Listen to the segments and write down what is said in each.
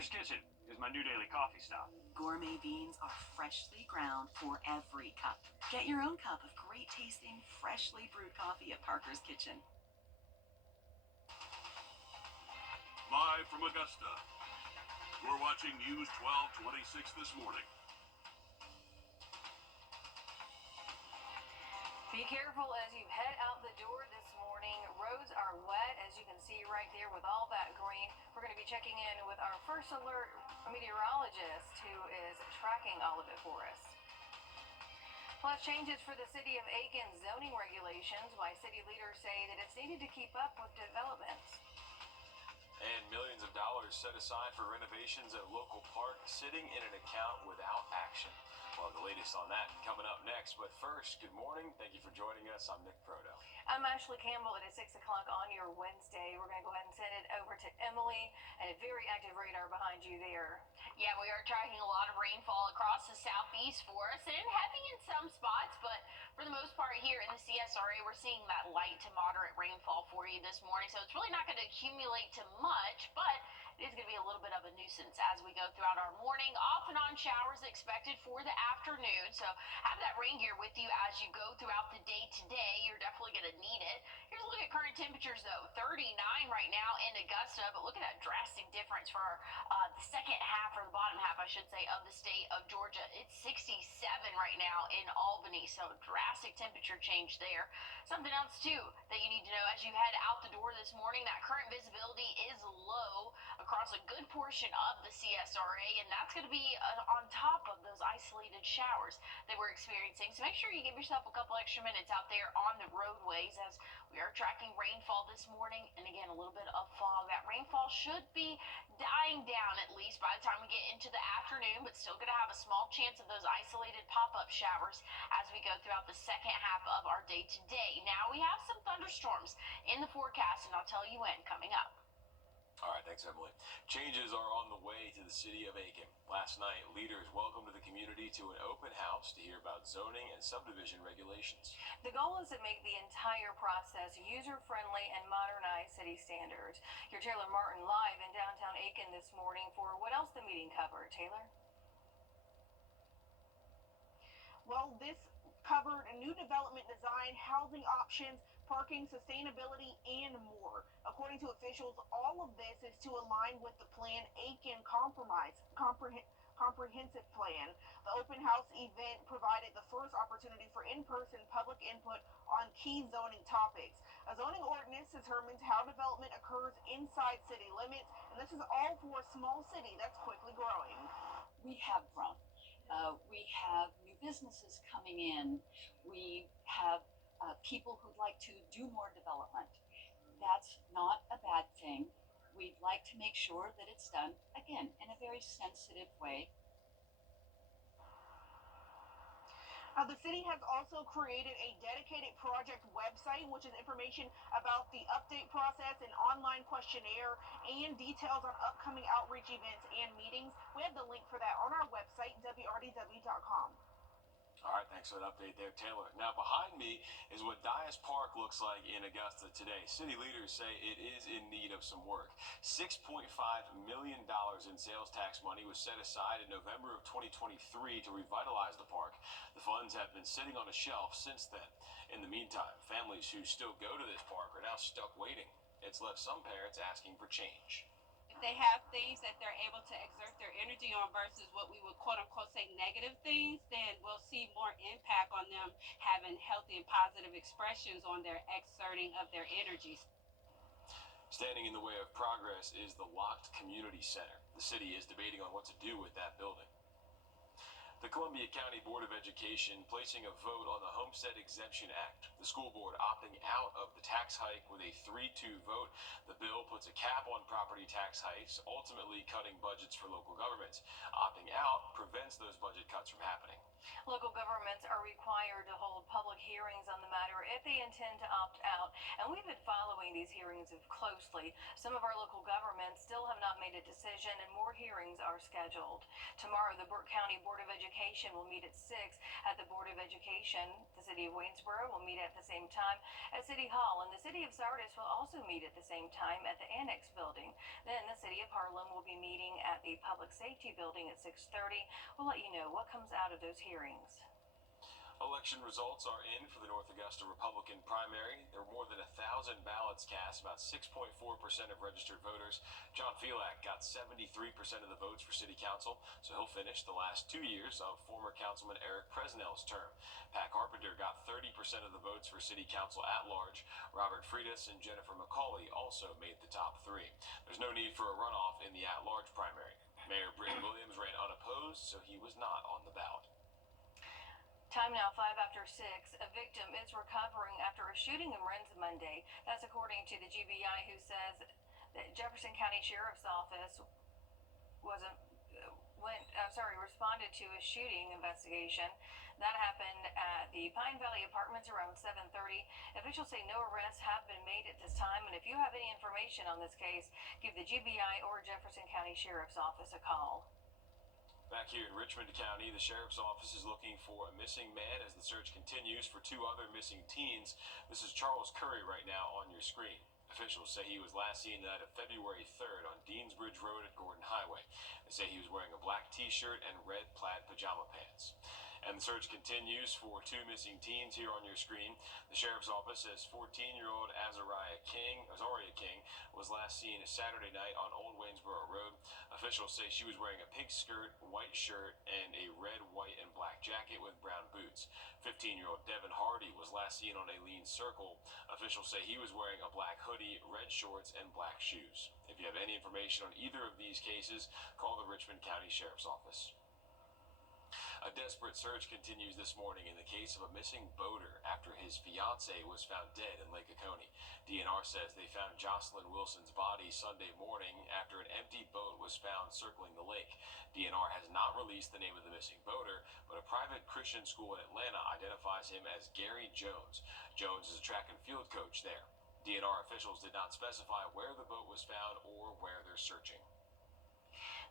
Parker's Kitchen is my new daily coffee stop. Gourmet beans are freshly ground for every cup. Get your own cup of great tasting, freshly brewed coffee at Parker's Kitchen. Live from Augusta, you're watching News 1226 this morning. Be careful as you head out the door this morning. Roads are wet, as you can see right there with all that green. We're going to be checking in with our first alert meteorologist who is tracking all of it for us. Plus, changes for the city of Aiken zoning regulations, why city leaders say that it's needed to keep up with developments. And millions of dollars set aside for renovations at local park sitting in an account without action. We'll have the latest on that coming up next. But first, good morning. Thank you for joining us. I'm Nick Proto. I'm Ashley Campbell. It is 6 o'clock on your Wednesday. We're going to go ahead and send it over to Emily, and a very active radar behind you there. Yeah, we are tracking a lot of rainfall across the southeast for us, and heavy in some spots, but for the most part here in the CSRA, we're seeing that light to moderate rainfall for you this morning. So it's really not going to accumulate to much, but it is going to be a little bit of a nuisance as we go throughout our morning. Off and on showers expected for the afternoon. So have that rain gear with you as you go throughout the day today. You're definitely going to need it. Here's a look at current temperatures, though. 39 right now in Augusta, but look at that drastic difference for the second half, or the bottom half, I should say, of the state of Georgia. It's 67 right now in Albany, so drastic temperature change there. Something else, too, that you need to know as you head out the door this morning, that current visibility is low across a good portion of the CSRA, and that's going to be on top of those isolated showers that we're experiencing. So make sure you give yourself a couple extra minutes out there on the roadways as we are tracking rainfall this morning, and again, a little bit of fog. That rainfall should be dying down at least by the time we get into the afternoon, but still going to have a small chance of those isolated pop-up showers as we go throughout the second half of our day today. Now we have some thunderstorms in the forecast, and I'll tell you when coming up. All right, thanks, Emily. Changes are on the way to the city of Aiken. Last night, leaders welcomed the community to an open house to hear about zoning and subdivision regulations. The goal is to make the entire process user-friendly and modernize city standards. Your Taylor Martin live in downtown Aiken this morning for what else the meeting covered. Taylor? Well, this covered a new development design, housing options, parking, sustainability, and more. According to officials, all of this is to align with the Plan Aiken comprehensive plan. The open house event provided the first opportunity for in-person public input on key zoning topics. A zoning ordinance determines how development occurs inside city limits, and this is all for a small city that's quickly growing. We have grown. We have new businesses coming in. We have people who'd like to do more development. That's not a bad thing. We'd like to make sure that it's done, again, in a very sensitive way. The city has also created a dedicated project website, which is information about the update process, an online questionnaire, and details on upcoming outreach events and meetings. We have the link for that on our website, wrdw.com. All right, thanks for that update there, Taylor. Now, behind me is what Dias Park looks like in Augusta today. City leaders say it is in need of some work. $6.5 million in sales tax money was set aside in November of 2023 to revitalize the park. The funds have been sitting on a shelf since then. In the meantime, families who still go to this park are now stuck waiting. It's left some parents asking for change. They have things that they're able to exert their energy on versus what we would quote unquote say negative things, then we'll see more impact on them having healthy and positive expressions on their exerting of their energies. Standing in the way of progress is the locked community center. The city is debating on what to do with that building. The Columbia County Board of Education placing a vote on the Homestead Exemption Act. The school board opting out of the tax hike with a 3-2 vote. The bill puts a cap on property tax hikes, ultimately cutting budgets for local governments. Opting out prevents those budget cuts from happening. Local governments are required to hold public hearings on the matter if they intend to opt out, and we've been following these hearings closely. Some of our local governments still have not made a decision, and more hearings are scheduled. Tomorrow, the Burke County Board of Education will meet at 6 at the Board of Education. The City of Waynesboro will meet at the same time at City Hall, and the City of Sardis will also meet at the same time at the Annex Building. Then the City of Harlem will be meeting at the Public Safety Building at 6:30. We'll let you know what comes out of those hearings. Election results are in for the North Augusta Republican primary. There were more than 1,000 ballots cast, about 6.4% of registered voters. John Felak got 73% of the votes for city council, so he'll finish the last 2 years of former councilman Eric Presnell's term. Pat Carpenter got 30% of the votes for city council at large. Robert Freitas and Jennifer McCauley also made the top 3. There's no need for a runoff in the at-large primary. Mayor Britton Williams ran unopposed, so he was not on the ballot. Time now, 6:05. A victim is recovering after a shooting in Rennes Monday. That's according to the GBI, who says that Jefferson County Sheriff's Office responded to a shooting investigation. That happened at the Pine Valley Apartments around 7:30. Officials say no arrests have been made at this time, and if you have any information on this case, give the GBI or Jefferson County Sheriff's Office a call. Back here in Richmond County, the Sheriff's Office is looking for a missing man as the search continues for 2 other missing teens. This is Charles Curry right now on your screen. Officials say he was last seen the night of February 3rd on Deansbridge Road at Gordon Highway. They say he was wearing a black t-shirt and red plaid pajama pants. And the search continues for 2 missing teens here on your screen. The Sheriff's Office says 14-year-old Azaria King was last seen Saturday night on Old Waynesboro Road. Officials say she was wearing a pink skirt, white shirt, and a red, white, and black jacket with brown boots. 15-year-old Devin Hardy was last seen on Aileen Circle. Officials say he was wearing a black hoodie, red shorts, and black shoes. If you have any information on either of these cases, call the Richmond County Sheriff's Office. A desperate search continues this morning in the case of a missing boater after his fiancée was found dead in Lake Oconee. DNR says they found Jocelyn Wilson's body Sunday morning after an empty boat was found circling the lake. DNR has not released the name of the missing boater, but a private Christian school in Atlanta identifies him as Gary Jones. Jones is a track and field coach there. DNR officials did not specify where the boat was found or where they're searching.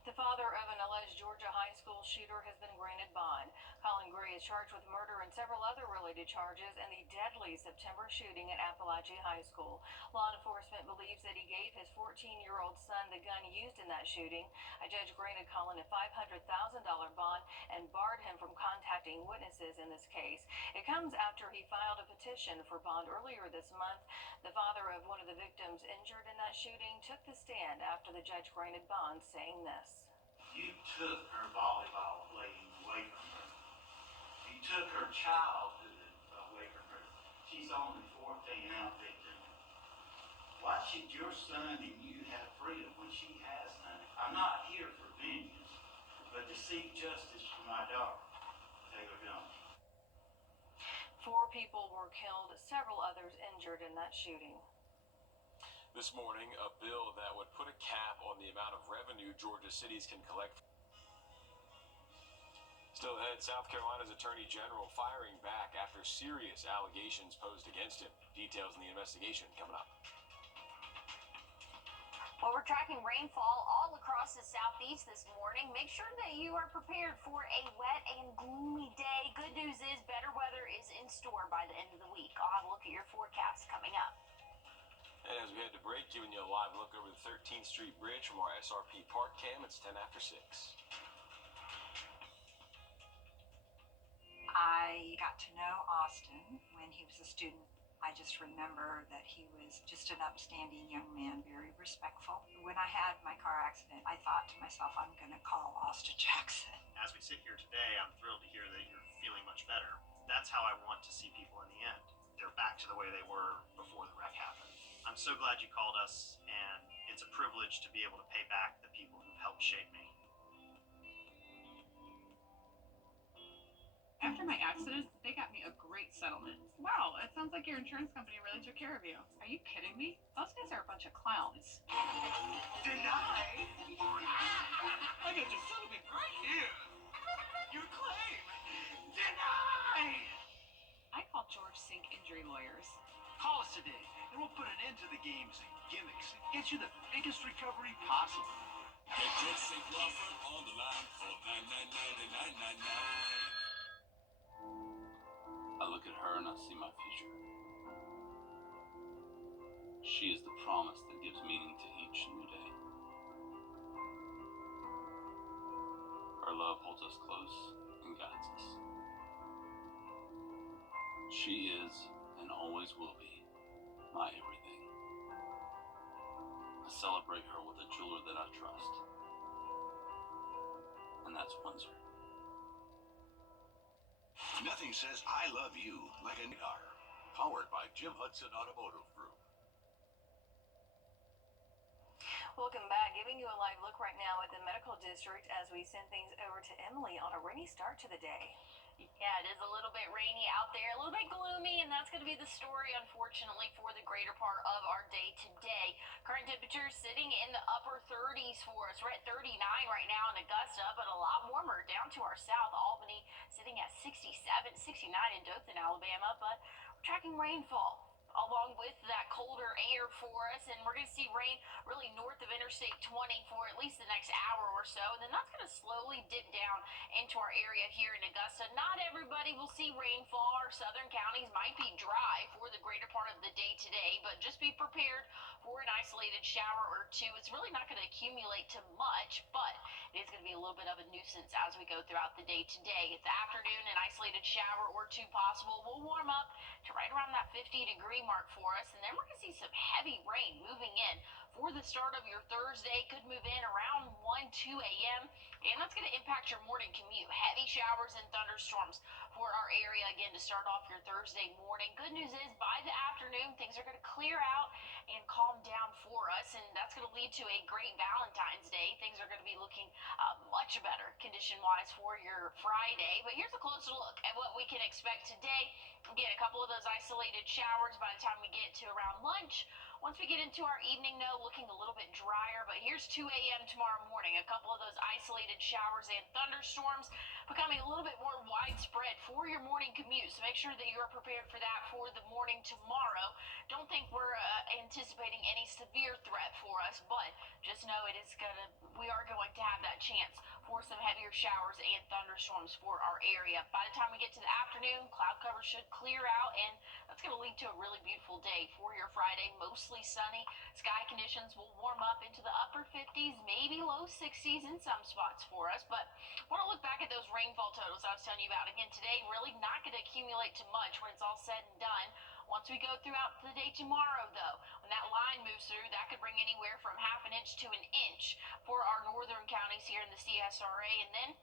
The father of an alleged Georgia high school shooter has been granted bond. Colin Gray is charged with murder and several other related charges in the deadly September shooting at Appalachia High School. Law enforcement believes that he gave his 14-year-old son the gun used in that shooting. A judge granted Colin a $500,000 bond and barred him from contacting witnesses in this case. It comes after he filed a petition for bond earlier this month. The father of one of the victims injured in that shooting took the stand after the judge granted bond, saying this. You took her volleyball playing away from her. You took her childhood away from her. She's only 14 now, victim. Why should your son and you have freedom when she has none? I'm not here for vengeance, but to seek justice for my daughter, Taylor Jones. 4 people were killed, several others injured in that shooting. This morning, a bill that would put a cap on the amount of revenue Georgia cities can collect. Still ahead, South Carolina's Attorney General firing back after serious allegations posed against him. Details in the investigation coming up. Well, we're tracking rainfall all across the southeast this morning. Make sure that you are prepared for a wet and gloomy day. Good news is better weather is in store by the end of the week. I'll have a look at your forecast coming up. And as we head to break, giving you a live look over the 13th Street Bridge from our SRP Park Cam. It's 10 after 6. I got to know Austin when he was a student. I just remember that he was just an upstanding young man, very respectful. When I had my car accident, I thought to myself, I'm going to call Austin Jackson. As we sit here today, I'm thrilled to hear that you're feeling much better. That's how I want to see people in the end. They're back to the way they were before the wreck happened. I'm so glad you called us, and it's a privilege to be able to pay back the people who've helped shape me. After my accident, they got me a great settlement. Wow, it sounds like your insurance company really took care of you. Are you kidding me? Those guys are a bunch of clowns. Denied? I got your settlement right here. Your claim. Why? I call George Sink Injury Lawyers. Call us today, and we'll put an end to the games and gimmicks and get you the biggest recovery possible. Get your Sink Law Firm on the line for $999. I look at her and I see my future. She is the promise that gives meaning to each new day. Her love holds us close and guides us. She is, and always will be, my everything. I celebrate her with a jeweler that I trust. And that's Windsor. Nothing says I love you like a NAR. Powered by Jim Hudson Automotive Group. Welcome back. Giving you a live look right now at the medical district as we send things over to Emily on a rainy start to the day. Yeah, it is a little bit rainy out there, a little bit gloomy, and that's going to be the story, unfortunately, for the greater part of our day today. Current temperatures sitting in the upper 30s for us. We're at 39 right now in Augusta, but a lot warmer down to our south. Albany sitting at 67, 69 in Dothan, Alabama, but we're tracking rainfall along with that colder air for us, and we're going to see rain really north of Interstate 20 for at least the next hour or so, and then that's going to slowly dip down into our area here in Augusta. Not everybody will see rainfall. Our southern counties might be dry for the greater part of the day today, but just be prepared for an isolated shower or two. It's really not going to accumulate to much, but it is going to be a little bit of a nuisance as we go throughout the day today. At the afternoon, an isolated shower or two possible. We'll warm up to right around that 50-degree mark for us, and then we're going to see some heavy rain moving in for the start of your Thursday. Could move in around 1-2 a.m., and that's going to impact your morning commute. Heavy showers and thunderstorms for our area again to start off your Thursday morning. Good news is by the afternoon, things are going to clear out and calm down for us, and that's going to lead to a great Valentine's Day. Things are going to be looking much better condition-wise for your Friday. But here's a closer look at what we can expect today. Again, a couple of those isolated showers by the time we get to around lunch. Once we get into our evening, though, looking a little bit drier, but here's 2 a.m. tomorrow morning. A couple of those isolated showers and thunderstorms becoming a little bit more widespread for your morning commute. So make sure that you're prepared for that for the morning tomorrow. Don't think we're anticipating any severe threat for us, but just know we are going to have that chance for some heavier showers and thunderstorms for our area. By the time we get to the afternoon, cloud cover should clear out, and that's going to lead to a really beautiful day for your Friday. Mostly sunny. Sky conditions will warm up into the upper 50s, maybe low 60s in some spots for us. But I want to look back at those rainfall totals I was telling you about again today. Really not going to accumulate too much when it's all said and done. Once we go throughout the day tomorrow, though, when that line moves through, that could bring anywhere from half an inch to an inch for our northern counties here in the CSRA. And then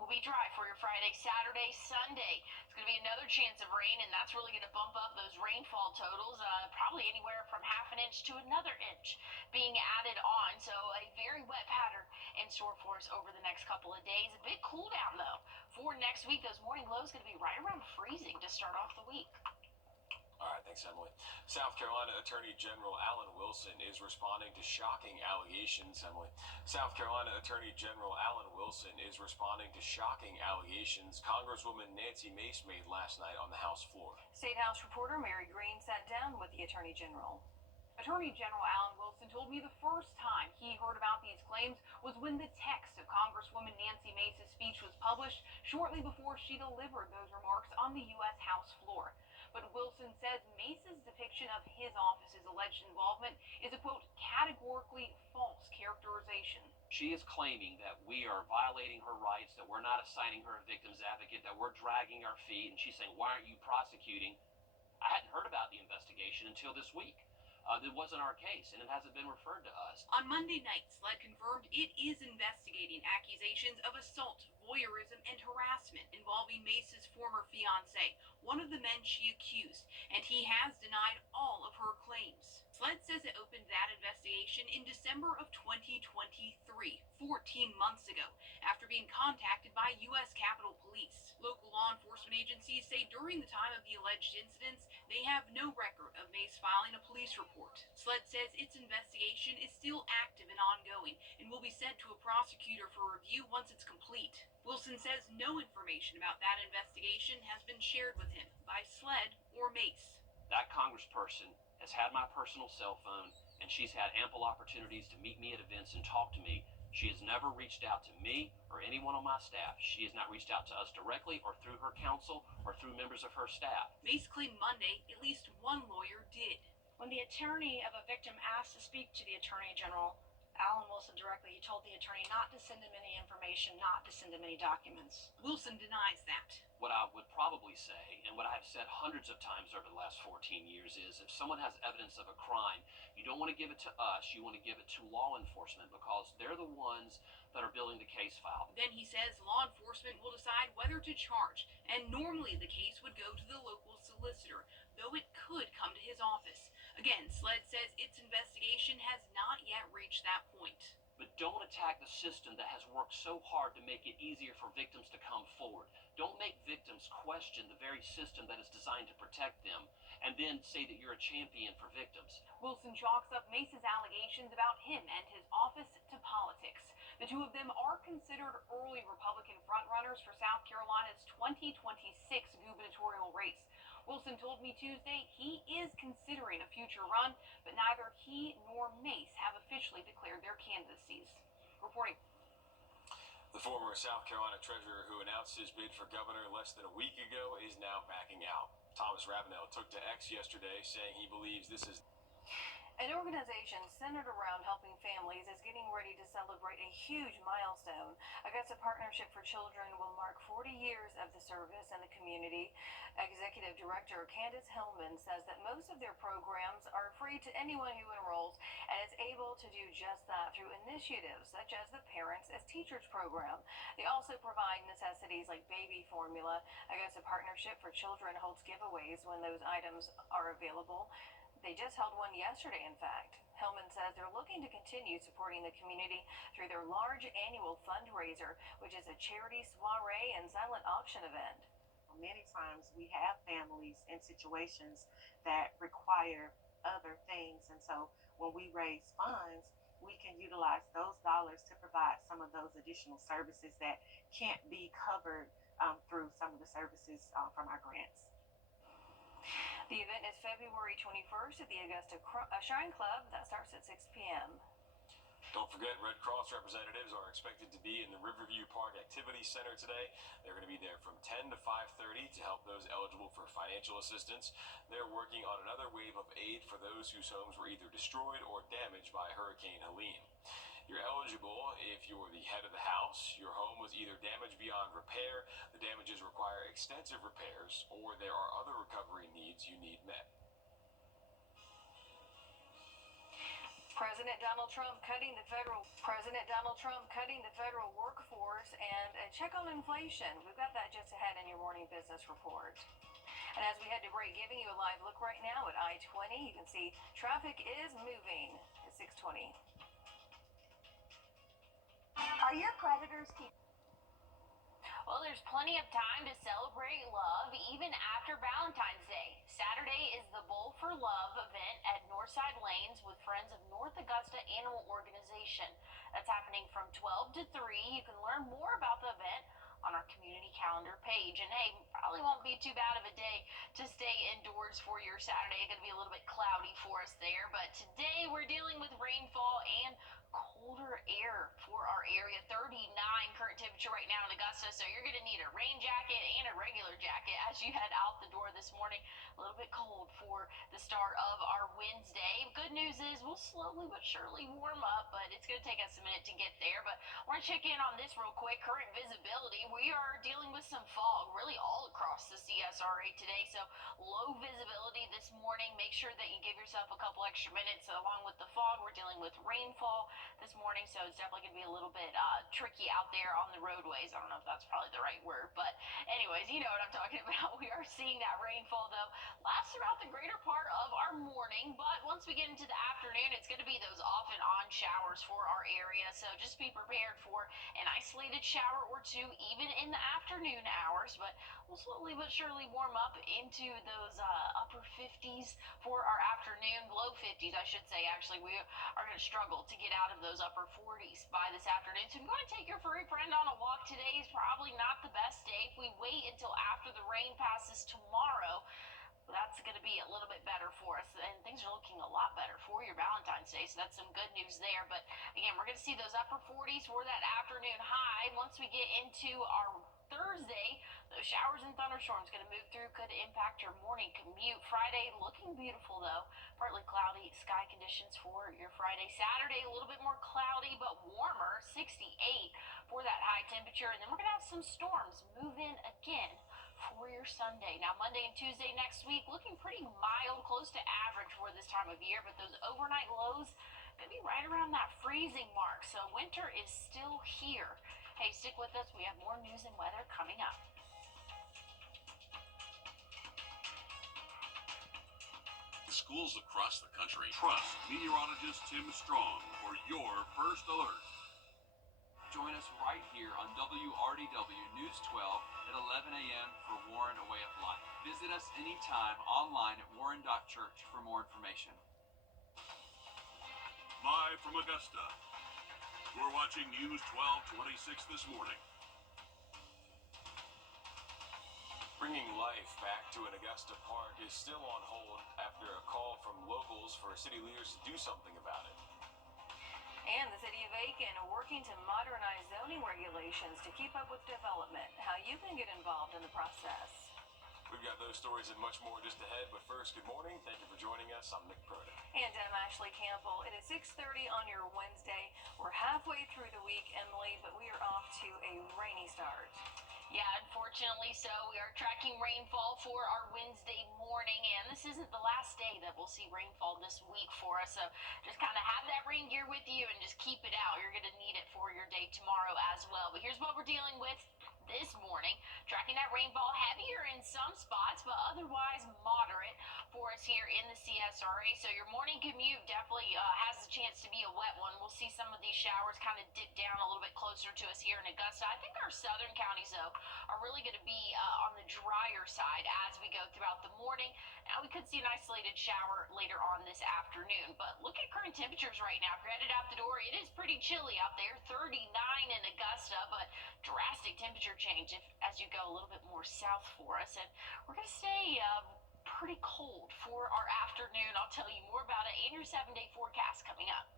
we'll be dry for your Friday, Saturday, Sunday. It's going to be another chance of rain, and that's really going to bump up those rainfall totals, probably anywhere from half an inch to another inch being added on. So a very wet pattern in store for us over the next couple of days. A big cool down, though, for next week. Those morning lows going to be right around freezing to start off the week. All right, thanks, Emily. South Carolina Attorney General Alan Wilson is responding to shocking allegations. Emily, South Carolina Attorney General Alan Wilson is responding to shocking allegations Congresswoman Nancy Mace made last night on the House floor. State House reporter Mary Green sat down with the Attorney General. Attorney General Alan Wilson told me the first time he heard about these claims was when the text of Congresswoman Nancy Mace's speech was published shortly before she delivered those remarks on the U.S. House floor. But Wilson says Mace's depiction of his office's alleged involvement is a, quote, categorically false characterization. She is claiming that we are violating her rights, that we're not assigning her a victim's advocate, that we're dragging our feet, and she's saying, why aren't you prosecuting? I hadn't heard about the investigation until this week. It wasn't our case, and it hasn't been referred to us. On Monday night, SLED confirmed it is investigating accusations of assault, voyeurism, and harassment involving Mace's former fiancé, one of the men she accused, and he has denied all of her claims. SLED says it opened that investigation in December of 2023, 14 months ago, after being contacted by U.S. Capitol Police. Local law enforcement agencies say during the time of the alleged incidents, they have no record of Mace filing a police report. SLED says its investigation is still active and ongoing and will be sent to a prosecutor for review once it's complete. Wilson says no information about that investigation has been shared with him by SLED or Mace. That congressperson has had my personal cell phone, and she's had ample opportunities to meet me at events and talk to me. She has never reached out to me or anyone on my staff. She has not reached out to us directly or through her counsel or through members of her staff. Mace claimed Monday at least one lawyer did. When the attorney of a victim asked to speak to the Attorney General, Alan Wilson directly, he told the attorney not to send him any information, not to send him any documents. Wilson denies that. What I would probably say, and what I've said hundreds of times over the last 14 years, is if someone has evidence of a crime, you don't want to give it to us, you want to give it to law enforcement because they're the ones that are building the case file. Then he says law enforcement will decide whether to charge, and normally the case would go to the local solicitor, though it could come to his office. Again, SLED says its investigation has not yet reached that point. But don't attack the system that has worked so hard to make it easier for victims to come forward. Don't make victims question the very system that is designed to protect them, and then say that you're a champion for victims. Wilson chalks up Mace's allegations about him and his office to politics. The two of them are considered early Republican frontrunners for South Carolina's 2026 gubernatorial race. Wilson told me Tuesday he is considering a future run, but neither he nor Mace have officially declared their candidacies. Reporting. The former South Carolina treasurer who announced his bid for governor less than a week ago is now backing out. Thomas Ravenel took to X yesterday saying he believes this is... An organization centered around helping families is getting ready to celebrate a huge milestone. Augusta Partnership for Children will mark 40 years of the service in the community. Executive Director Candace Hillman says that most of their programs are free to anyone who enrolls and is able to do just that through initiatives such as the Parents as Teachers program. They also provide necessities like baby formula. Augusta Partnership for Children holds giveaways when those items are available. They just held one yesterday, in fact. Hillman says they're looking to continue supporting the community through their large annual fundraiser, which is a charity soiree and silent auction event. Many times we have families in situations that require other things, and so when we raise funds, we can utilize those dollars to provide some of those additional services that can't be covered through some of the services from our grants. The event is February 21st at the Augusta Shrine Club. That starts at 6 p.m. Don't forget, Red Cross representatives are expected to be in the Riverview Park Activity Center today. They're going to be there from 10 to 5:30 to help those eligible for financial assistance. They're working on another wave of aid for those whose homes were either destroyed or damaged by Hurricane Helene. You're eligible if you're the head of the house, your home was either damaged beyond repair, the damages require extensive repairs, or there are other recovery needs you need met. President Donald Trump cutting the federal workforce and a check on inflation. We've got that just ahead in your morning business report. And as we head to break, giving you a live look right now at I-20, you can see traffic is moving at 6:20. Are your creditors Well, there's plenty of time to celebrate love even after Valentine's Day. Saturday is the Bowl for Love event at Northside Lanes with Friends of North Augusta Animal Organization. That's happening from 12 to 3. You can learn more about the event on our community calendar page. And hey, probably won't be too bad of a day to stay indoors for your Saturday. It's going to be a little bit cloudy for us there, but today we're dealing with rainfall and colder air for our area. 39 current temperature right now in Augusta, so you're going to need a rain jacket and a regular jacket as you head out the door this morning. A little bit cold for the start of our Wednesday. Good news is we'll slowly but surely warm up, but it's going to take us a minute to get there. But we're going to check in on this real quick. Current visibility, we are dealing with some fog really all across the CSRA today, so low visibility this morning. Make sure that you give yourself a couple extra minutes. Along with the fog, we're dealing with rainfall this morning, so it's definitely going to be a little bit tricky out there on the roadways. I don't know if that's probably the right word, but anyways, you know what I'm talking about. We are seeing that rainfall, though, last throughout the greater part of our morning, but once we get into the afternoon, it's going to be those off and on showers for our area. So just be prepared for an isolated shower or two, even in the afternoon hours. But we'll slowly but surely warm up into those upper 50s for our afternoon, low 50s, I should say. Actually, we are going to struggle to get out of those upper 40s by this afternoon. So if you're going to take your furry friend on a walk, today is probably not the best day. If we wait until after the rain passes tomorrow, that's going to be a little bit better for us, and things are looking a lot better for your Valentine's Day, so that's some good news there. But again, we're going to see those upper 40s for that afternoon high. Once we get into our Thursday, those showers and thunderstorms going to move through, could impact your morning commute. Friday looking beautiful though, partly cloudy sky conditions for your Friday. Saturday a little bit more cloudy but warmer, 68 for that high temperature, and then we're going to have some storms move in again for your Sunday. Now, Monday and Tuesday next week looking pretty mild, close to average for this time of year, but those overnight lows going to be right around that freezing mark. So winter is still here. Hey, stick with us. We have more news and weather coming up. Schools across the country trust meteorologist Tim Strong for your first alert. Join us right here on WRDW News 12 at 11 a.m. for Warren A Way of Life. Visit us anytime online at warren.church for more information. Live from Augusta, you're watching News 1226 this morning. Bringing life back to an Augusta park is still on hold after a call from locals for city leaders to do something about it. And the city of Aiken working to modernize zoning regulations to keep up with development. How you can get involved in the process. We've got those stories and much more just ahead, but first, good morning. Thank you for joining us. I'm Nick Proda. And I'm Ashley Campbell. It is 6:30 on your Wednesday. We're halfway through the week, Emily, but we are off to a rainy start. Yeah, unfortunately so. We are tracking rainfall for our Wednesday morning, and this isn't the last day that we'll see rainfall this week for us. So just kind of have that rain gear with you and just keep it out. You're going to need it for your day tomorrow as well. But here's what we're dealing with this morning. Tracking that rainfall heavier in some spots, but otherwise moderate for us here in the CSRA. So your morning commute definitely has a chance to be a wet one. We'll see some of these showers kind of dip down a little bit closer to us here in Augusta. I think our southern counties, though, are really going to be on the drier side as we go throughout the morning. Now we could see an isolated shower later on this afternoon, but look at current temperatures right now. If you're headed out the door, it is pretty chilly out there, 39 in Augusta, but drastic temperature change as you go a little bit more south for us, and we're going to stay pretty cold for our afternoon. I'll tell you more about it in your 7-day forecast coming up.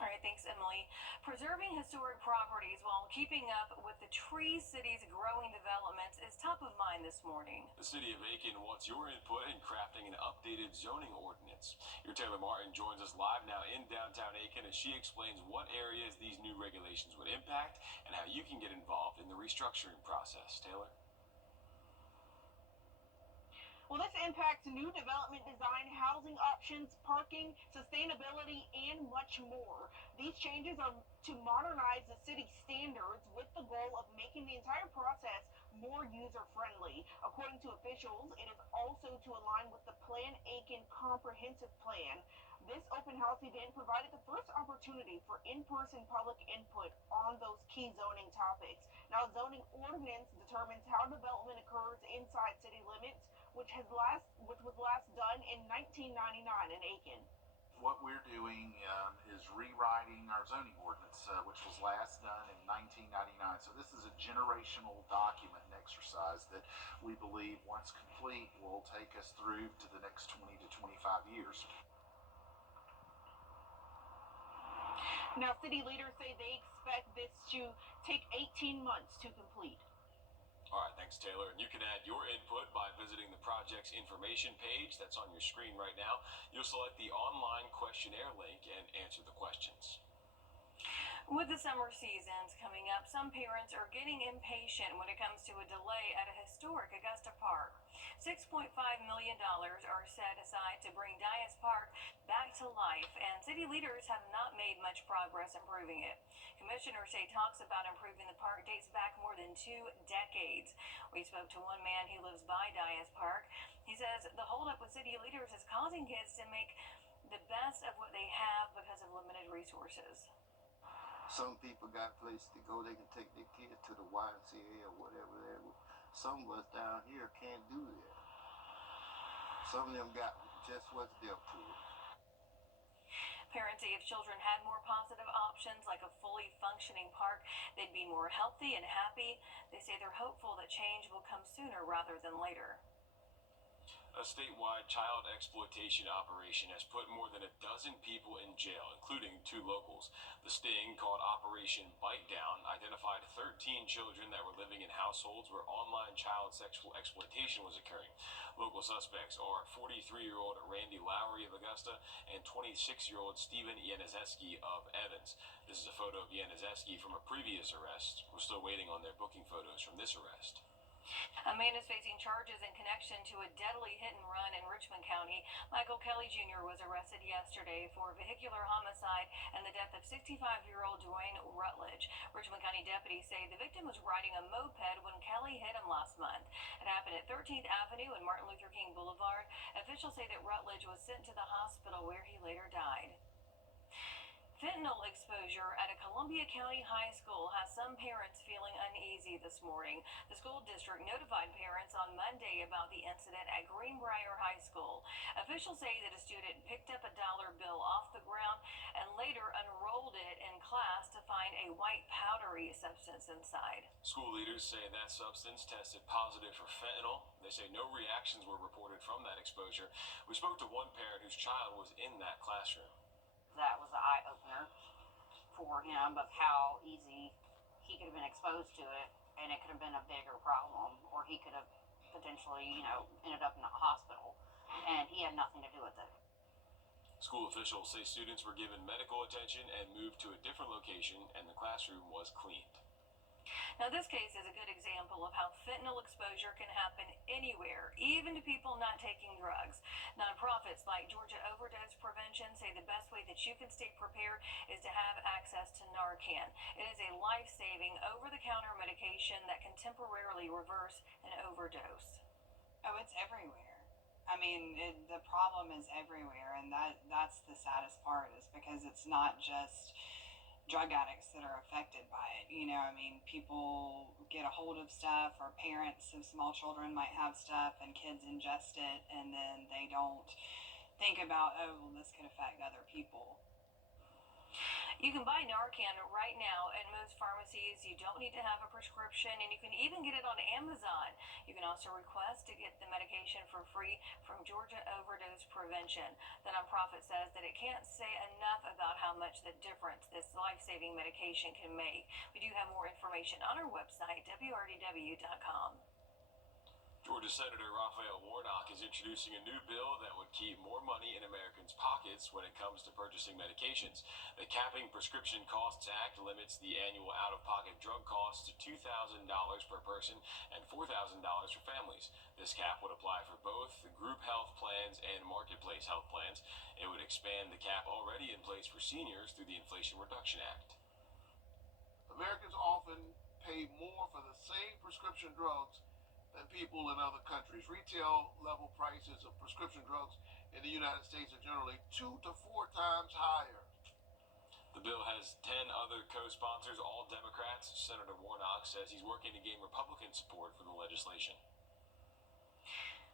All right, thanks, Emily. Preserving historic properties while keeping up with the Tree City's growing developments is top of mind this morning. The city of Aiken wants your input in crafting an updated zoning ordinance. Your Taylor Martin joins us live now in downtown Aiken as she explains what areas these new regulations would impact and how you can get involved in the restructuring process. Taylor? Well, this impacts new development design, housing options, parking, sustainability, and much more. These changes are to modernize the city's standards with the goal of making the entire process more user-friendly. According to officials, it is also to align with the Plan Aiken Comprehensive Plan. This open house event provided the first opportunity for in-person public input on those key zoning topics. Now, zoning ordinance determines how development occurs inside city limits, which was last done in 1999 in Aiken. What we're doing is rewriting our zoning ordinance, which was last done in 1999. So this is a generational document and exercise that we believe, once complete, will take us through to the next 20 to 25 years. Now, city leaders say they expect this to take 18 months to complete. All right, thanks, Taylor. And you can add your input by visiting the project's information page that's on your screen right now. You'll select the online questionnaire link and answer the questions. With the summer seasons coming up, some parents are getting impatient when it comes to a delay at a historic Augusta park. $6.5 million are set aside to bring Dias Park back to life, and city leaders have not made much progress improving it. Commissioners say talks about improving the park dates back more than 2 decades. We spoke to one man who lives by Dias Park. He says the holdup with city leaders is causing kids to make the best of what they have because of limited resources. Some people got places to go. They can take their kids to the YMCA or whatever. Some of us down here can't do that. Some of them got just what's dealt to them. Parents say if children had more positive options like a fully functioning park, they'd be more healthy and happy. They say they're hopeful that change will come sooner rather than later. A statewide child exploitation operation has put more than a dozen people in jail, including 2 locals. The sting, called Operation Bite Down, identified 13 children that were living in households where online child sexual exploitation was occurring. Local suspects are 43-year-old Randy Lowry of Augusta and 26-year-old Stephen Yaniszewski of Evans. This is a photo of Yaniszewski from a previous arrest. We're still waiting on their booking photos from this arrest. A man is facing charges in connection to a deadly hit and run in Richmond County. Michael Kelly Jr. was arrested yesterday for vehicular homicide and the death of 65-year-old Dwayne Rutledge. Richmond County deputies say the victim was riding a moped when Kelly hit him last month. It happened at 13th Avenue and Martin Luther King Boulevard. Officials say that Rutledge was sent to the hospital where he later died. Fentanyl exposure at a Columbia County high school has some parents feeling uneasy this morning. The school district notified parents on Monday about the incident at Greenbrier High School. Officials say that a student picked up a dollar bill off the ground and later unrolled it in class to find a white powdery substance inside. School leaders say that substance tested positive for fentanyl. They say no reactions were reported from that exposure. We spoke to one parent whose child was in that classroom. That was an eye-opener for him of how easy he could have been exposed to it, and it could have been a bigger problem, or he could have potentially, ended up in a hospital, and he had nothing to do with it. School officials say students were given medical attention and moved to a different location, and the classroom was cleaned. Now, this case is a good example of how fentanyl exposure can happen anywhere, even to people not taking drugs. Nonprofits like Georgia Overdose Prevention say the best way that you can stay prepared is to have access to Narcan. It is a life-saving, over-the-counter medication that can temporarily reverse an overdose. Oh, it's everywhere. I mean, the problem is everywhere, and that's the saddest part, is because it's not just drug addicts that are affected by it. People get a hold of stuff, or parents of small children might have stuff and kids ingest it, and then they don't think about, oh, well, this could affect other people. You can buy Narcan right now at most pharmacies. You don't need to have a prescription, and you can even get it on Amazon. You can also request to get the medication for free from Georgia Overdose Prevention. The nonprofit says that it can't say enough about how much the difference this life-saving medication can make. We do have more information on our website, wrdw.com. Georgia Senator Raphael Warnock is introducing a new bill that would keep more money in Americans' pockets when it comes to purchasing medications. The Capping Prescription Costs Act limits the annual out-of-pocket drug costs to $2,000 per person and $4,000 for families. This cap would apply for both the group health plans and marketplace health plans. It would expand the cap already in place for seniors through the Inflation Reduction Act. Americans often pay more for the same prescription drugs than people in other countries. Retail level prices of prescription drugs in the United States are generally 2 to 4 times higher. The bill has 10 other co-sponsors, all Democrats. Senator Warnock says he's working to gain Republican support for the legislation.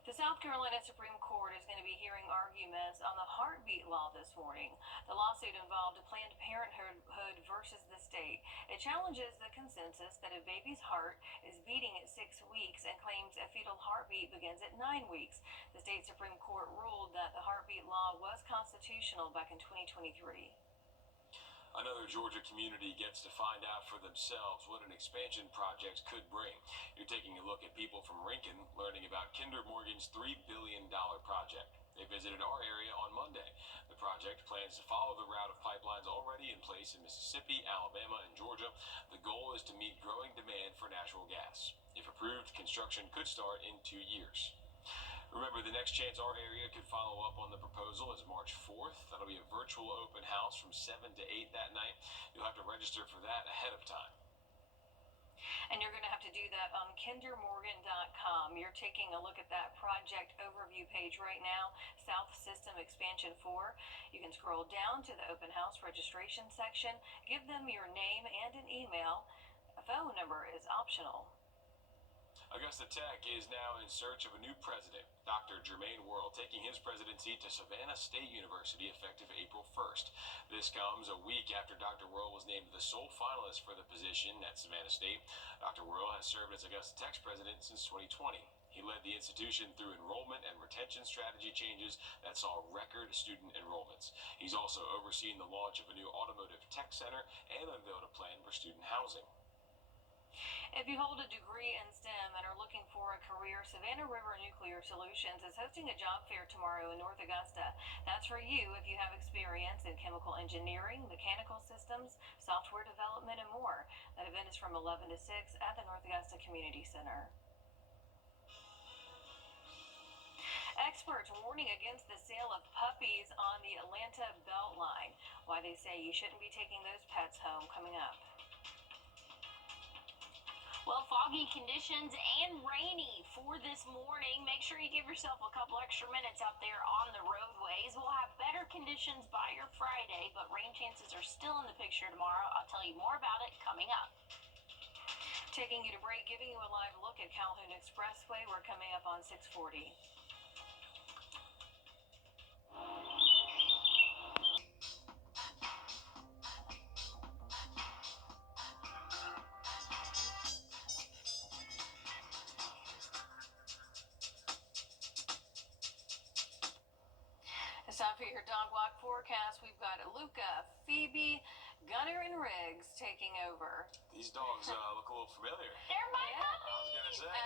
The South Carolina Supreme Court is going to be hearing arguments on the heartbeat law this morning. The lawsuit involved Planned Parenthood versus the state. It challenges the consensus that a baby's heart is beating at 6 weeks and claims a fetal heartbeat begins at 9 weeks. The state Supreme Court ruled that the heartbeat law was constitutional back in 2023. Another Georgia community gets to find out for themselves what an expansion project could bring. You're taking a look at people from Rincon learning about Kinder Morgan's $3 billion project. They visited our area on Monday. The project plans to follow the route of pipelines already in place in Mississippi, Alabama, and Georgia. The goal is to meet growing demand for natural gas. If approved, construction could start in 2 years. Remember, the next chance our area could follow up on the proposal is March 4th. That'll be a virtual open house from 7 to 8 that night. You'll have to register for that ahead of time. And you're going to have to do that on kindermorgan.com. You're taking a look at that project overview page right now, South System Expansion 4. You can scroll down to the open house registration section, give them your name and an email. A phone number is optional. Augusta Tech is now in search of a new president. Dr. Jermaine Worrell taking his presidency to Savannah State University effective April 1st. This comes a week after Dr. Worrell was named the sole finalist for the position at Savannah State. Dr. Worrell has served as Augusta Tech's president since 2020. He led the institution through enrollment and retention strategy changes that saw record student enrollments. He's also overseen the launch of a new automotive tech center and unveiled a plan for student housing. If you hold a degree in STEM and are looking for a career, Savannah River Nuclear Solutions is hosting a job fair tomorrow in North Augusta. That's for you if you have experience in chemical engineering, mechanical systems, software development, and more. That event is from 11 to 6 at the North Augusta Community Center. Experts warning against the sale of puppies on the Atlanta Beltline. Why they say you shouldn't be taking those pets home, coming up. Well, foggy conditions and rainy for this morning. Make sure you give yourself a couple extra minutes out there on the roadways. We'll have better conditions by your Friday, but rain chances are still in the picture tomorrow. I'll tell you more about it coming up. Taking you to break, giving you a live look at Calhoun Expressway. We're coming up on 640. It's time for your dog walk forecast. We've got Luca, Phoebe, Gunner, and Riggs taking over. These dogs look a little familiar. They're my I was puppies. going to say.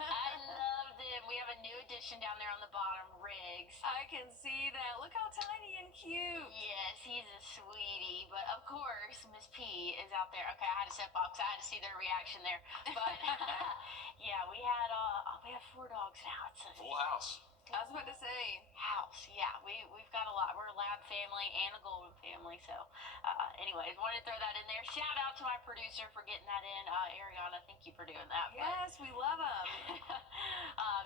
I loved it. We have a new addition down there on the bottom, Riggs. I can see that. Look how tiny and cute. Yes, he's a sweetie. But of course, Miss P is out there. Okay, I had to step off because I had to see their reaction there. But yeah, we have 4 dogs now. It's a Full house. I was about to say. House, yeah. We've got a lot. We're a lab family and a golden family. So, anyways, wanted to throw that in there. Shout out to my producer for getting that in. Ariana, thank you for doing that. Yes, we love them.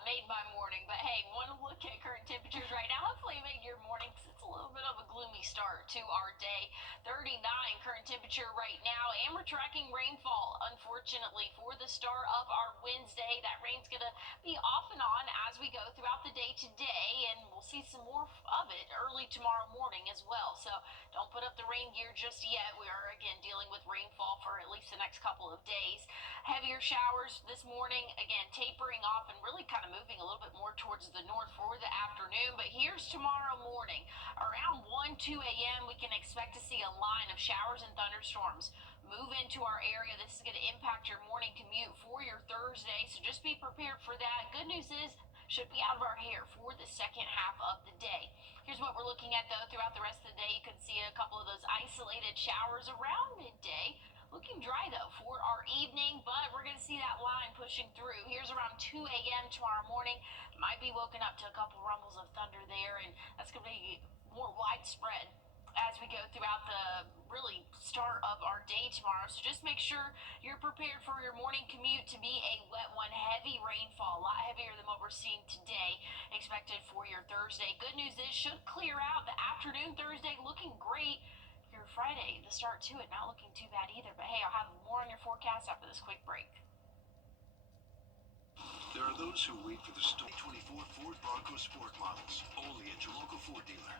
Made my morning. But hey, want to look at current temperatures right now. Hopefully, make your morning, because it's a little bit of a gloomy start to our day. 39 current temperature right now, and we're tracking rainfall, unfortunately, for the start of our Wednesday. That rain's going to be off and on as we go throughout the day today, and we'll see some more of it early tomorrow morning as well. So don't put up the rain gear just yet. We are again dealing with rainfall for at least the next couple of days. Heavier showers this morning, again tapering off and really kind of moving a little bit more towards the north for the afternoon. But here's tomorrow morning. Around 1-2 a.m. we can expect to see a line of showers and thunderstorms move into our area. This is going to impact your morning commute for your Thursday, so just be prepared for that. Good news is, should be out of our hair for the second half of the day. Here's what we're looking at, though, throughout the rest of the day. You can see a couple of those isolated showers around midday. Looking dry, though, for our evening, but we're going to see that line pushing through. Here's around 2 a.m. tomorrow morning. Might be woken up to a couple rumbles of thunder there, and that's going to be more widespread as we go throughout the really start of our day tomorrow. So just make sure you're prepared for your morning commute to be a wet one. Heavy rainfall, a lot heavier than what we're seeing today, expected for your Thursday. Good news is, should clear out. The afternoon Thursday looking great. Your Friday, the start to it, not looking too bad either. But hey, I'll have more on your forecast after this quick break. There are those who wait for the 2024 Ford Bronco Sport models, only at your local Ford dealer.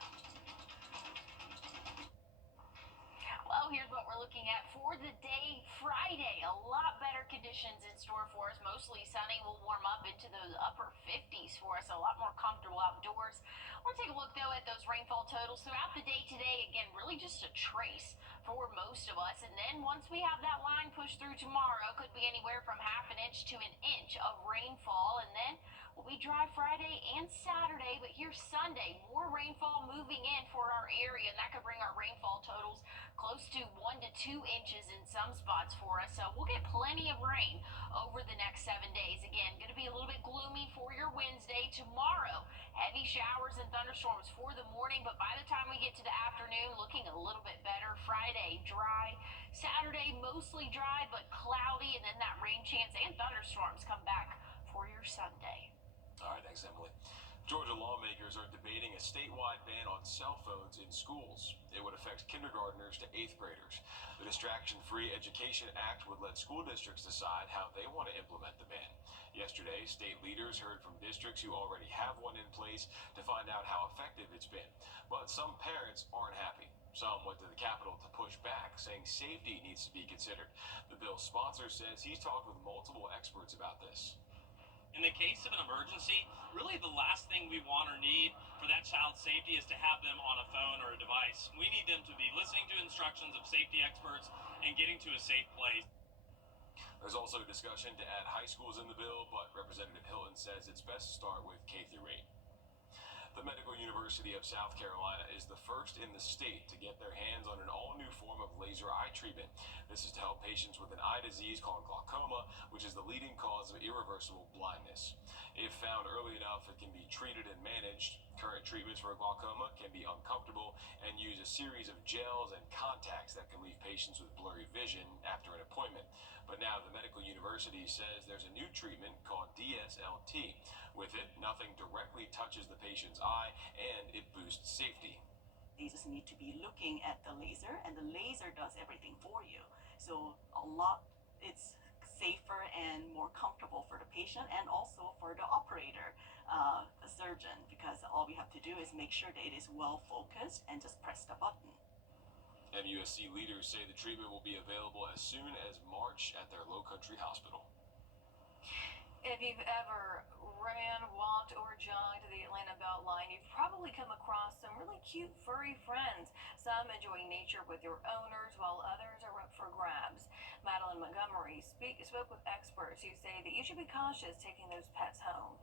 Well, here's what we're looking at for the day Friday. A lot better conditions in store for us. Mostly sunny. We'll warm up into those upper 50s for us. A lot more comfortable outdoors. We'll take a look, though, at those rainfall totals throughout the day today. Again, really just a trace for most of us. And then once we have that line pushed through tomorrow, could be anywhere from ½ an inch to an inch of rainfall. And then we'll be dry Friday and Saturday. But here's Sunday. More rainfall moving in for our area. And that could bring our rainfall totals close to 1 to 2 inches in some spots for us. So we'll get plenty of rain over the next 7 days. Again, going to be a little bit gloomy for your Wednesday. Tomorrow, heavy showers and thunderstorms for the morning, but by the time we get to the afternoon, looking a little bit better. Friday, dry. Saturday, mostly dry but cloudy, and then that rain chance and thunderstorms come back for your Sunday. All right, thanks, Emily. Georgia lawmakers are debating a statewide ban on cell phones in schools. It would affect kindergartners to 8th graders. The Distraction-Free Education Act would let school districts decide how they want to implement the ban. Yesterday, state leaders heard from districts who already have one in place to find out how effective it's been. But some parents aren't happy. Some went to the Capitol to push back, saying safety needs to be considered. The bill's sponsor says he's talked with multiple experts about this. In the case of an emergency, really the last thing we want or need for that child's safety is to have them on a phone or a device. We need them to be listening to instructions of safety experts and getting to a safe place. There's also discussion to add high schools in the bill, but Representative Hilton says it's best to start with K through 8. The Medical University of South Carolina is the first in the state to get their hands on an all-new form of laser eye treatment. This is to help patients with an eye disease called glaucoma, which is the leading cause of irreversible blindness. If found early enough, it can be treated and managed. Current treatments for glaucoma can be uncomfortable and use a series of gels and contacts that can leave patients with blurry vision after an appointment. But now the medical university says there's a new treatment called DSLT. With it, nothing directly touches the patient's eye and it boosts safety. They just need to be looking at the laser, and the laser does everything for you. So it's safer and more comfortable for the patient and also for the operator, the surgeon, because all we have to do is make sure that it is well focused and just press the button. MUSC leaders say the treatment will be available as soon as March at their Low Country Hospital. If you've ever ran, walked, or jogged the Atlanta Beltline, you've probably come across some really cute furry friends. Some enjoying nature with their owners, while others are up for grabs. Madeline Montgomery spoke with experts who say that you should be cautious taking those pets home.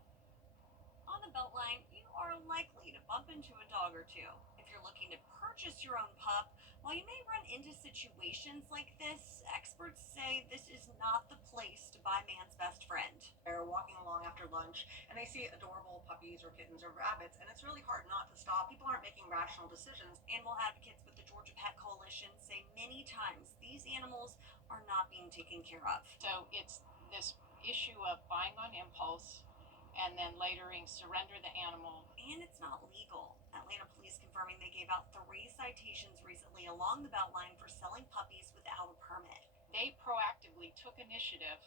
On the Beltline, you are likely to bump into a dog or two. If you're looking to purchase your own pup, while you may run into situations like this, experts say this is not the place to buy man's best friend. They're walking along after lunch and they see adorable puppies or kittens or rabbits, and it's really hard not to stop. People aren't making rational decisions. Animal advocates with the Georgia Pet Coalition say many times these animals are not being taken care of. So it's this issue of buying on impulse and then latering surrender the animal. And it's not legal. Atlanta police confirming they gave out 3 citations recently along the Beltline for selling puppies without a permit. They proactively took initiative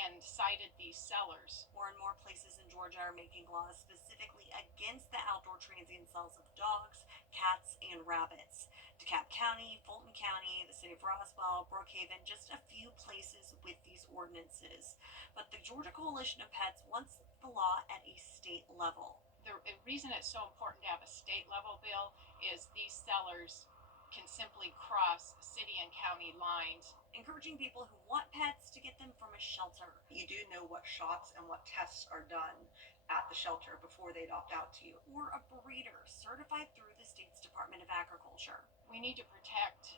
and cited these sellers. More and more places in Georgia are making laws specifically against the outdoor transient sales of dogs, cats, and rabbits. DeKalb County, Fulton County, the city of Roswell, Brookhaven, just a few places with these ordinances. But the Georgia Coalition of Pets wants the law at a state level. The reason it's so important to have a state level bill is these sellers can simply cross city and county lines, encouraging people who want pets to get them from a shelter. You do know what shots and what tests are done at the shelter before they opt out to you. Or a breeder certified through the state's Department of Agriculture. We need to protect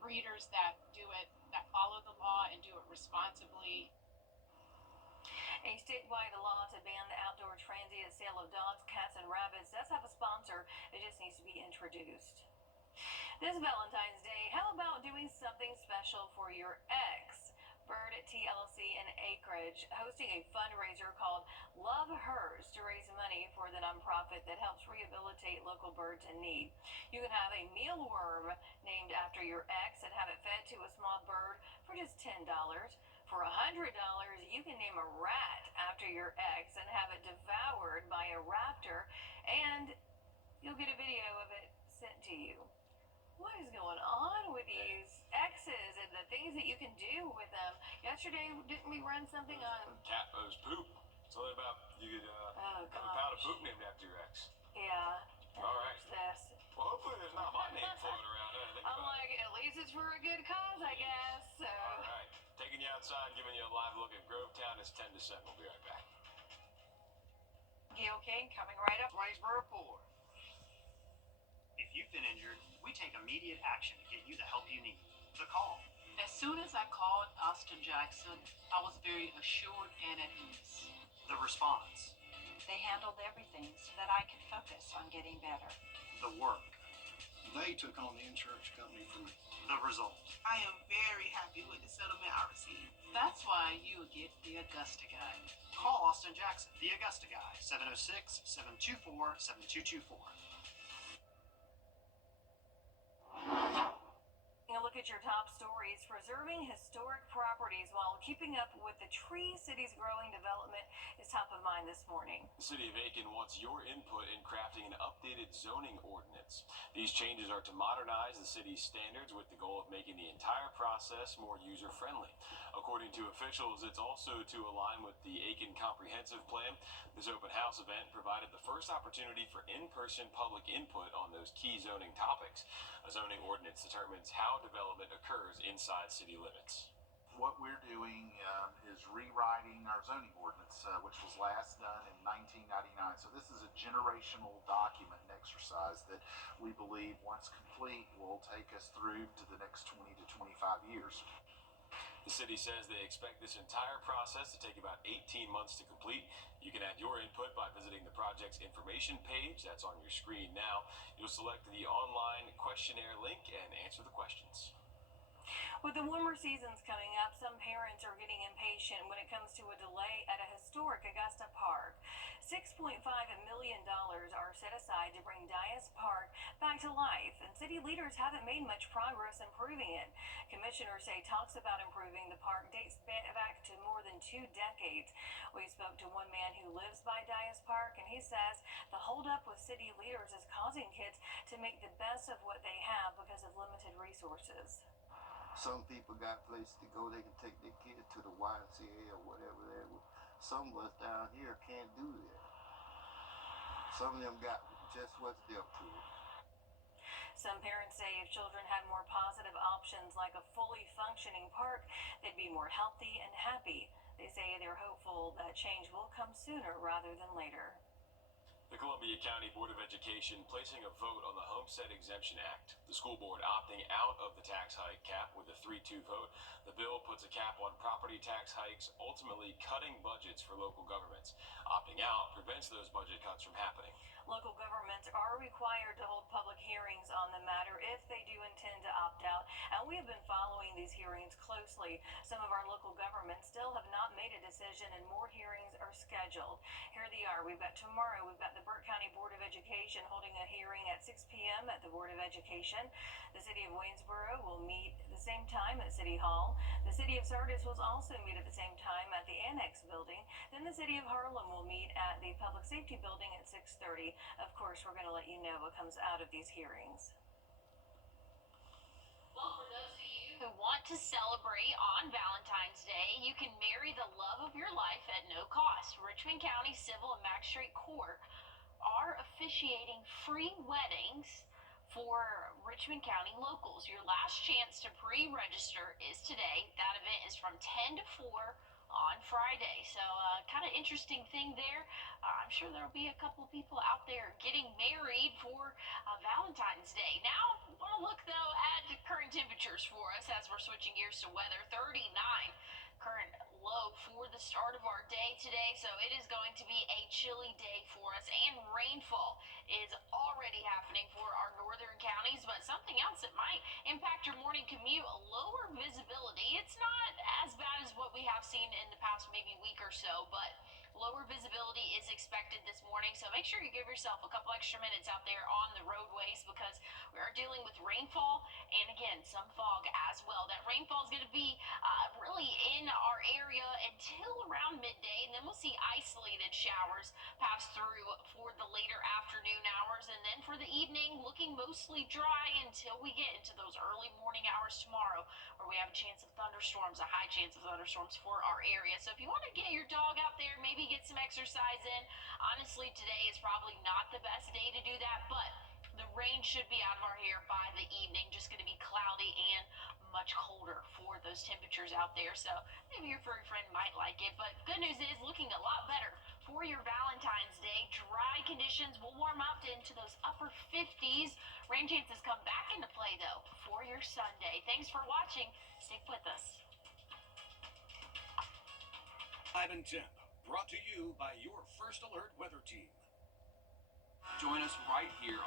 breeders that follow the law and do it responsibly. A statewide law to ban the outdoor transient sale of dogs, cats, and rabbits does have a sponsor. It just needs to be introduced. This Valentine's Day, how about doing something special for your ex? Wrdw TLC in Acreage hosting a fundraiser called Love Hers to raise money for the nonprofit that helps rehabilitate local birds in need. You can have a mealworm named after your ex and have it fed to a small bird for just $10. For $100, you can name a rat after your ex and have it devoured by a raptor, and you'll get a video of it sent to you. What is going on with these exes and the things that you can do with them? Yesterday, didn't we run something on... Cat owes poop. Something about you could have a pound of poop named after your ex. Yeah. All right. This. Well, hopefully there's not my name floating around. I'm like, at least it's for a good cause, I guess. So. All right. Taking you outside, giving you a live look at Grovetown. It's 10 to 7. We'll be right back. Gail King coming right up. Waynesboro report. If you've been injured, we take immediate action to get you the help you need. The call. As soon as I called Austin Jackson, I was very assured and at ease. The response. They handled everything so that I could focus on getting better. The work. They took on the insurance company for me. The result. I am very happy with the settlement I received. That's why you get the Augusta Guy. Call Austin Jackson, the Augusta Guy, 706-724-7224. A look at your top stories. Preserving historic properties while keeping up with the Tree City's growing development is top of mind this morning. The City of Aiken wants your input in crafting an updated zoning ordinance. These changes are to modernize the city's standards with the goal of making the entire process more user-friendly. According to officials, it's also to align with the Aiken Comprehensive Plan. This open house event provided the first opportunity for in-person public input on those key zoning topics. A zoning ordinance determines how development occurs inside city limits. What we're doing is rewriting our zoning ordinance, which was last done in 1999. So this is a generational document and exercise that we believe, once complete, will take us through to the next 20 to 25 years. The city says they expect this entire process to take about 18 months to complete. You can add your input by visiting the project's information page. That's on your screen now. You'll select the online questionnaire link and answer the questions. With the warmer seasons coming up, some parents are getting impatient when it comes to a delay at a historic Augusta park. $6.5 million are set aside to bring Dias Park back to life, and city leaders haven't made much progress improving it. Commissioners say talks about improving the park dates back to more than 2 decades. We spoke to one man who lives by Dias Park, and he says the holdup with city leaders is causing kids to make the best of what they have because of limited resources. Some people got places to go, they can take their kids to the YMCA or whatever. Some of us down here can't do that. Some of them got just what's dealt to them. Some parents say if children had more positive options like a fully functioning park, they'd be more healthy and happy. They say they're hopeful that change will come sooner rather than later. The Columbia County Board of Education placing a vote on the Homestead Exemption Act. The school board opting out of the tax hike cap with a 3-2 vote. The bill puts a cap on property tax hikes, ultimately cutting budgets for local governments. Opting out prevents those budget cuts from happening. Local governments are required to hold public hearings on the matter if they do intend to opt out, and we have been following these hearings closely. Some of our local governments still have not made a decision, and more hearings are scheduled. Here they are. We've got the Burke County Board of Education holding a hearing at 6 p.m. at the Board of Education. The City of Waynesboro will meet at the same time at City Hall. The City of Sardis will also meet at the same time at the Annex Building. Then the City of Harlem will meet at the Public Safety Building at 6:30. Of course, we're going to let you know what comes out of these hearings. Well, for those of you who want to celebrate on Valentine's Day, you can marry the love of your life at no cost. Richmond County Civil and Magistrate Court are officiating free weddings for Richmond County locals. Your last chance to pre-register is today. That event is from 10 to 4 on Friday. So kind of interesting thing there. I'm sure there'll be a couple of people out there getting married for Valentine's Day. Now, I want to look though at the current temperatures for us as we're switching gears to weather. 39 current low for the start of our day today, so it is going to be a chilly day for us, and rainfall is already happening for our northern counties. But something else that might impact your morning commute, lower visibility. It's not as bad as what we have seen in the past maybe week or so, but lower visibility is expected this morning, so make sure you give yourself a couple extra minutes out there on the roadways because we are dealing with rainfall and, again, some fog as well. That rainfall is going to be really in our area until around midday, and then we'll see isolated showers pass through for the later afternoon hours, and then for the evening, looking mostly dry until we get into those early morning hours tomorrow, where we have a chance of thunderstorms, a high chance of thunderstorms for our area. So if you want to get your dog out there, maybe get some exercise in. Honestly, today is probably not the best day to do that, but the rain should be out of our hair by the evening. Just going to be cloudy and much colder for those temperatures out there. So maybe your furry friend might like it, but good news is looking a lot better for your Valentine's Day. Dry conditions will warm up into those upper 50s. Rain chances come back into play though for your Sunday. Thanks for watching. Stick with us. Live and Temp, brought to you by your First Alert weather team. Join us right here on